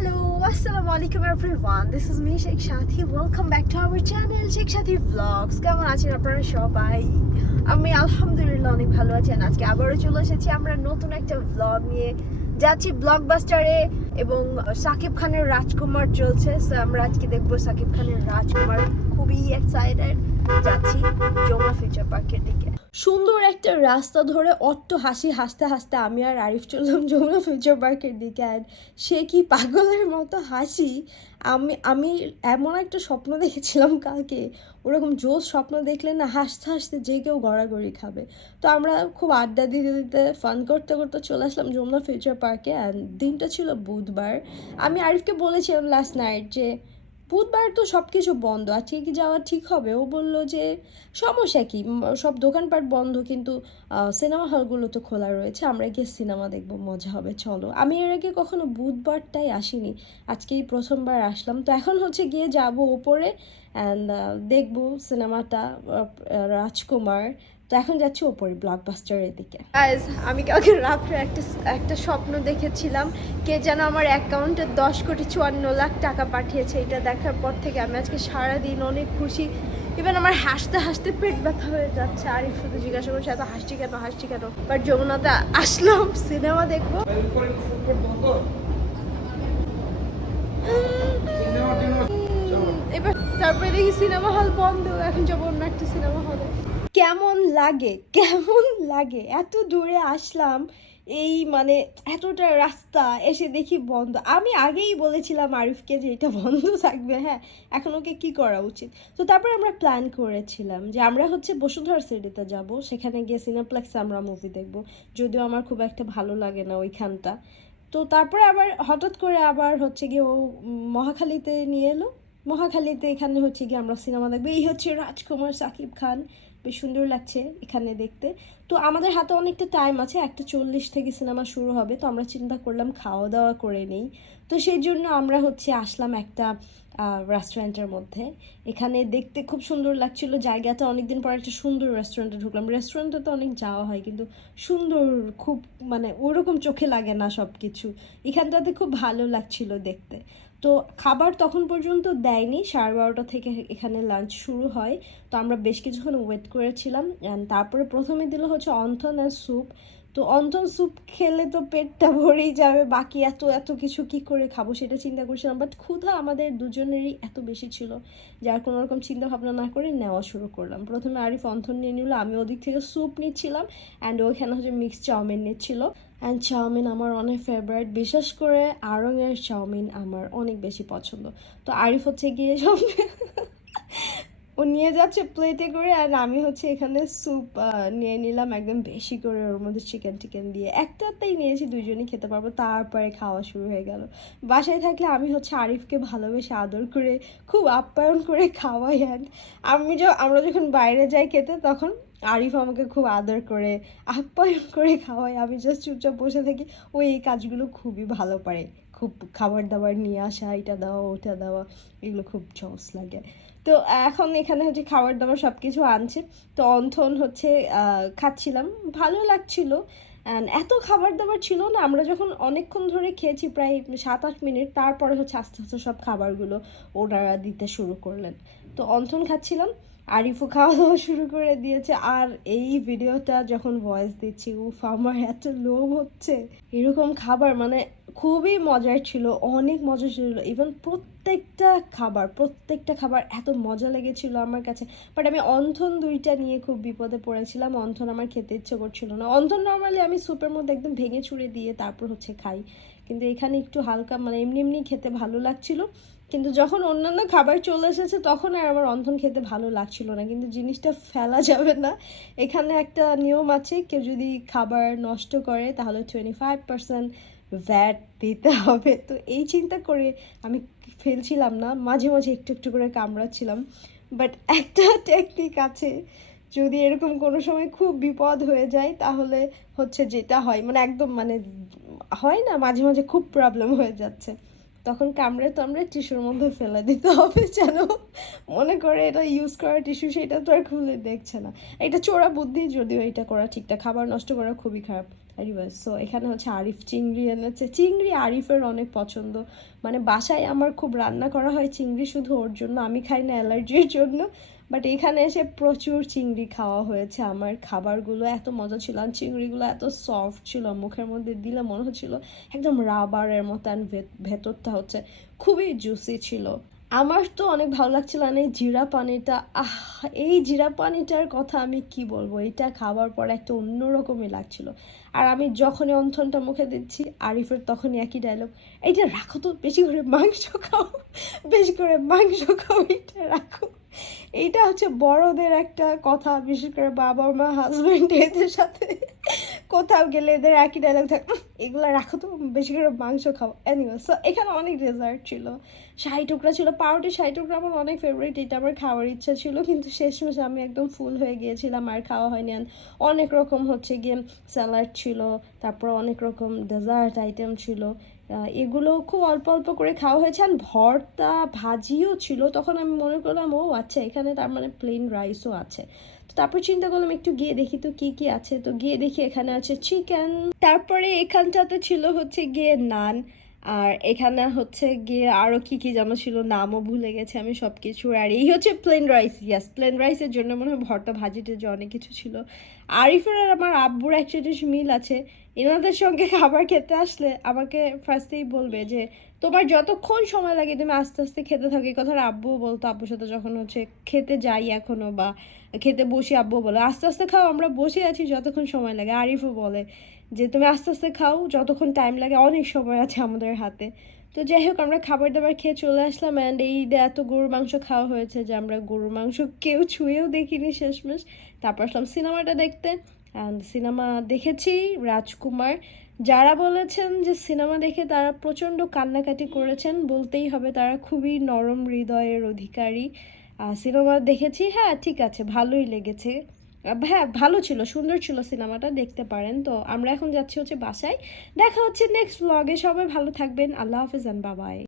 Hello আসসালামু আলাইকুম everyone this is me Sheikh Sathi welcome back to our channel Sheikh Sathi vlogs কেমন আছেন আপনারা সবাই? আমি আলহামদুলিল্লাহ অনেক ভালো আছি আর আজকে আবারও চলে এসেছি আমরা নতুন একটা ভ্লগ নিয়ে। যাচ্ছি ব্লকবাস্টারে এবং সাকিব খানের রাজকুমার চলছে। সো আমরা আজকে দেখব সাকিব খানের রাজকুমার। খুবই এক্সাইটেড যাচ্ছি জমা ফিউচার পার্কের দিকে। সুন্দর একটা রাস্তা ধরে অট্ট হাসি হাসতে হাসতে আমি আর আরিফ চললাম যমুনা ফিউচার পার্কের দিকে আর সে কি পাগলের মতো হাসি? আমি আমি এমন একটা স্বপ্ন দেখেছিলাম কালকে। ওরকম জোস স্বপ্ন দেখলে না হাসতে হাসতে যে কেউ গড়াগড়ি খাবে। তো আমরা খুব আড্ডা দিতে দিতে ফান করতে করতে চলে আসলাম যমুনা ফিউচার পার্কে অ্যান্ড দিনটা ছিল বুধবার। আমি আরিফকে বলেছিলাম লাস্ট নাইট যে বুধবার তো সব কিছু বন্ধ, আজকে কি যাওয়া ঠিক হবে? ও বলল যে, সমস্যা কি? সব দোকানপাট বন্ধ, কিন্তু সিনেমা হলগুলো তো খোলা রয়েছে, আমরা গিয়ে সিনেমা দেখব, মজা হবে, চলো। আমি এর আগে কখনো বুধবারটাই আসিনি, আজকেই প্রথমবার আসলাম, তো এখন হচ্ছে গিয়ে যাব ওপরে অ্যান্ড দেখব সিনেমাটা রাজকুমার তো এখন যাচ্ছি ওপরে ব্লকবাস্টারের দিকে। আমি কালকে রাত্রে একটা একটা স্বপ্ন দেখেছিলাম কে যেন আমার অ্যাকাউন্টে দশ কোটি চুয়ান্ন লাখ টাকা পাঠিয়েছে এটা দেখার পর থেকে আমি আজকে সারাদিন অনেক খুশি। ইভেন আমার হাসতে হাসতে পেট ব্যথা হয়ে যাচ্ছে। আর শুধু জিজ্ঞাসা করছে এত হাসছি কেন হাসছি কেন? বাট যমুনাতে আসলাম সিনেমা দেখব। এবার তারপরে দেখি সিনেমা হল বন্ধ এখন যাব অন্য একটা সিনেমা হলে। কেমন লাগে কেমন লাগে? এত দূরে আসলাম, এই মানে এতটা রাস্তা এসে দেখি বন্ধ। আমি আগেই বলেছিলাম আরিফকে যে এটা বন্ধ থাকবে হ্যাঁ এখন ওকে কি করা উচিত? তো তারপরে আমরা প্ল্যান করেছিলাম যে আমরা হচ্ছে বসুন্ধরা সিটিতে যাব, সেখানে গিয়ে সিনেপ্লেক্সে আমরা মুভি দেখব। যদিও আমার খুব একটা ভালো লাগে না ওইখানটা। তো তারপরে আবার হঠাৎ করে আবার হচ্ছে গিয়ে ও মহাখালীতে নিয়ে এলো। মহাখালীতে এখানে হচ্ছে গিয়ে আমরা সিনেমা দেখব। এই হচ্ছে রাজকুমার সাকিব খান। বেশ সুন্দর লাগছে এখানে দেখতে। তো আমাদের হাতে অনেকটা টাইম আছে, একটা চল্লিশ থেকে সিনেমা শুরু হবে, তো আমরা চিন্তা করলাম খাওয়া দাওয়া করে নেই। তো সেই জন্য আমরা হচ্ছে আসলাম একটা রেস্টুরেন্টের মধ্যে। এখানে দেখতে খুব সুন্দর লাগছিল। জায়গাটা অনেকদিন পর একটা সুন্দর রেস্টুরেন্টে ঢুকলাম। রেস্টুরেন্টে তো অনেক যাওয়া হয়, কিন্তু সুন্দর, খুব মানে ওরকম চোখে লাগে না সব কিছু এখানটাতে খুব ভালো লাগছিল দেখতে। তো খাবার তখন পর্যন্ত দেয়নি। সাড়ে বারোটা থেকে এখানে লাঞ্চ শুরু হয়। তো আমরা বেশ কিছুক্ষণ ওয়েট করেছিলাম। তারপরে প্রথমে দিল হচ্ছে অন্থন আর স্যুপ তো অন্থন স্যুপ খেলে তো পেটটা ভরেই যাবে, বাকি এত এত কিছু কি করে খাব সেটা চিন্তা করছিলাম। বাট ক্ষুধা আমাদের দুজনেরই এত বেশি ছিল, যার কোনো রকম চিন্তা ভাবনা না করে নেওয়া শুরু করলাম। প্রথমে আরিফ অন্থন নিয়ে নিল, আমি ওদিক থেকে স্যুপ নিচ্ছিলাম অ্যান্ড ওইখানে হচ্ছে মিক্সড চাউমিন নিচ্ছিল। অ্যান্ড চাউমিন আমার অনেক ফেভারিট বিশেষ করে আরঙের চাউমিন আমার অনেক বেশি পছন্দ। তো আরিফ হচ্ছে গিয়ে সব ও নিয়ে যাচ্ছে প্লেটে করে আর আমি হচ্ছে এখানে স্যুপ নিয়ে নিলাম একদম বেশি করে ওর মধ্যে চিকেন টিকেন দিয়ে। একটাতেই নিয়েছি দুজনই খেতে পারব। তারপরে খাওয়া শুরু হয়ে গেল। বাসায় থাকলে আমি হচ্ছে আরিফকে ভালোবেসে আদর করে, খুব আপ্যায়ন করে খাওয়াই অ্যান্ড আমি য আমরা যখন বাইরে যাই খেতে, তখন আরিফ আমাকে খুব আদর করে, আপ্যায়ন করে খাওয়ায় আমি জাস্ট চুপচাপ বসে থাকি। ও এই কাজগুলো খুবই ভালো পারে। খুব খাবার দাবার নিয়ে আসা, এটা দেওয়া, ওটা দেওয়া, এগুলো খুব জস লাগে। তো এখন এখানে হচ্ছে খাবার দাবার সব কিছু আনছে। তো অন্থন হচ্ছে খাচ্ছিলাম। ভালো লাগছিল। অ্যান্ড এত খাবার দাবার ছিল না, আমরা যখন অনেকক্ষণ ধরে খেয়েছি প্রায় সাত আট মিনিট, তারপরে হচ্ছে আস্তে আস্তে সব খাবারগুলো ওনারা দিতে শুরু করলেন। তো অন্থন খাচ্ছিলাম আরিফও খাওয়া দাওয়া শুরু করে দিয়েছে। আর এই ভিডিওটা যখন ভয়েস দিচ্ছি, উফ, আমার এত লোভ হচ্ছে। এরকম খাবার মানে খুবই মজার ছিল, অনেক মজা ছিল। ইভেন প্রত্যেকটা খাবার প্রত্যেকটা খাবার এত মজা লেগেছিল আমার কাছে। বাট আমি অন্থন দুইটা নিয়ে খুব বিপদে পড়েছিলাম। অন্থন আমার খেতে ইচ্ছে করছিল না। অন্থন নর্মালি আমি স্যুপের মধ্যে একদম ভেঙে চুড়ে দিয়ে তারপর হচ্ছে খাই। কিন্তু এখানে একটু হালকা মানে এমনি এমনি খেতে ভালো লাগছিল। কিন্তু যখন অন্যান্য খাবার চলে এসেছে, তখন আর আমার অন্থন খেতে ভালো লাগছিল না। কিন্তু জিনিসটা ফেলা যাবে না। এখানে একটা নিয়ম আছে, কেউ যদি খাবার নষ্ট করে, তাহলে টোয়েন্টি ফাইভ পার্সেন্ট ভ্যাট দিতে হবে। তো এই চিন্তা করে আমি ফেলছিলাম না, মাঝে মাঝে একটু একটু করে কামড়াচ্ছিলাম। বাট একটা টেকনিক আছে, যদি এরকম কোনো সময় খুব বিপদ হয়ে যায়, তাহলে হচ্ছে যেটা হয় মানে একদম মানে হয় না, মাঝে মাঝে খুব প্রবলেম হয়ে যাচ্ছে। তখন কামড়ে তো আমরা টিস্যুর মধ্যে ফেলে দিতে হবে যেন মনে করে এটা ইউজ করা টিস্যু সেটা তো আর খুলে দেখছে না। এটা চোরা বুদ্ধি, যদিও এটা করা ঠিকঠাক, খাবার নষ্ট করা খুবই খারাপ। এনিওয়ে সো এখানে হচ্ছে আরিফ চিংড়ি এনেছে। চিংড়ি আরিফের অনেক পছন্দ। মানে বাসায় আমার খুব রান্না করা হয় চিংড়ি শুধু ওর জন্য, আমি খাই না অ্যালার্জির জন্য। বাট এখানে এসে প্রচুর চিংড়ি খাওয়া হয়েছে আমার খাবারগুলো। এত মজা ছিল আর চিংড়িগুলো এত সফট ছিল, মুখের মধ্যে দিলে মনে হচ্ছিল একদম রাবারের মতো আর ভেতরটা হচ্ছে খুবই জুসি ছিল। আমার তো অনেক ভালো লাগছিল আর এই জিরা পানিটা। আহ এই জিরা পানিটার কথা আমি কি বলব? এটা খাবার পর একটা অন্যরকমই লাগছিল। আর আমি যখনই অন্থনটা মুখে দিচ্ছি আরিফের তখনই একই ডায়লগ এইটা রাখো তো বেশি করে মাংস খাও বেশি করে মাংস খাও এটা রাখো। এইটা হচ্ছে বড়দের একটা কথা বিশেষ করে বাবা মা হাজব্যান্ড এদের সাথে কোথাও গেলে এদের একই ডায়লগ থাকে। "উম, এগুলো রাখো তো, বেশি করে মাংস খাও। অ্যানিওয়ে সো এখানে অনেক ডেজার্ট ছিল। শাহি টুকরা ছিল পাউরুটি শাহি টুকরা আমার অনেক ফেভারিট এটা আমার খাওয়ার ইচ্ছা ছিল, কিন্তু শেষমেশ আমি একদম ফুল হয়ে গিয়েছিলাম, আর খাওয়া হয়নি। অনেক রকম হচ্ছে গিয়ে স্যালাড ছিল, তারপর অনেক রকম ডেজার্ট আইটেম ছিল। এগুলো খুব অল্প অল্প করে খাওয়া হয়েছে আর ভর্তা ভাজিও ছিল। তখন আমি মনে করলাম, ও আচ্ছা এখানে তার মানে প্লেন রাইসও আছে। তারপর চিন্তা করলাম একটু গিয়ে দেখি তো কি কি আছে। তো গিয়ে দেখি এখানে আছে চিকেন তারপরে এখানটাতে ছিল হচ্ছে গিয়ে নান। আর এখানে হচ্ছে গিয়ে আরও কি কি যেন ছিল, নামও ভুলে গেছে আমি সব কিছু আর এই হচ্ছে প্লেন রাইস ইয়াস প্লেন রাইসের জন্য মনে হয় ভর্তা ভাজিতে যে অনেক কিছু ছিল। আরিফের আর আমার আব্বুর একটা মিল আছে। এনাদের সঙ্গে খাবার খেতে আসলে আমাকে ফার্স্টেই বলবে যে তোমার যতক্ষণ সময় লাগে, তুমি আস্তে আস্তে খেতে থাকো। এই কথাটা আব্বু বলতো, আব্বুর সাথে যখন হচ্ছে খেতে যাই এখনও বা খেতে বসি, আব্বু বলে, আস্তে আস্তে খাও, আমরা বসে আছি যতক্ষণ সময় লাগে। আরিফও বলে যে, তুমি আস্তে আস্তে খাও, যতক্ষণ টাইম লাগে, অনেক সময় আছে আমাদের হাতে। তো যাই হোক, আমরা খাবার দাবার খেয়ে চলে আসলাম অ্যান্ড এই এত গরুর মাংস খাওয়া হয়েছে যে, আমরা গরুর মাংস কেউ ছুঁয়েও দেখিনি শেষমেশ। তারপর আসলাম সিনেমাটা দেখতে। অ্যান্ড সিনেমা দেখেছি রাজকুমার যারা বলেছেন যে সিনেমা দেখে তারা প্রচণ্ড কান্নাকাটি করেছেন, বলতেই হবে তারা খুবই নরম হৃদয়ের অধিকারী। সিনেমা দেখেছি হ্যাঁ ঠিক আছে, ভালোই লেগেছে। হ্যাঁ ভালো ছিল, সুন্দর ছিল সিনেমাটা, দেখতে পারেন। তো আমরা এখন যাচ্ছি হচ্ছে বাসায়। দেখা হচ্ছে নেক্সট ব্লগে সবাই ভালো থাকবেন। আল্লাহ হাফিজ বাবাই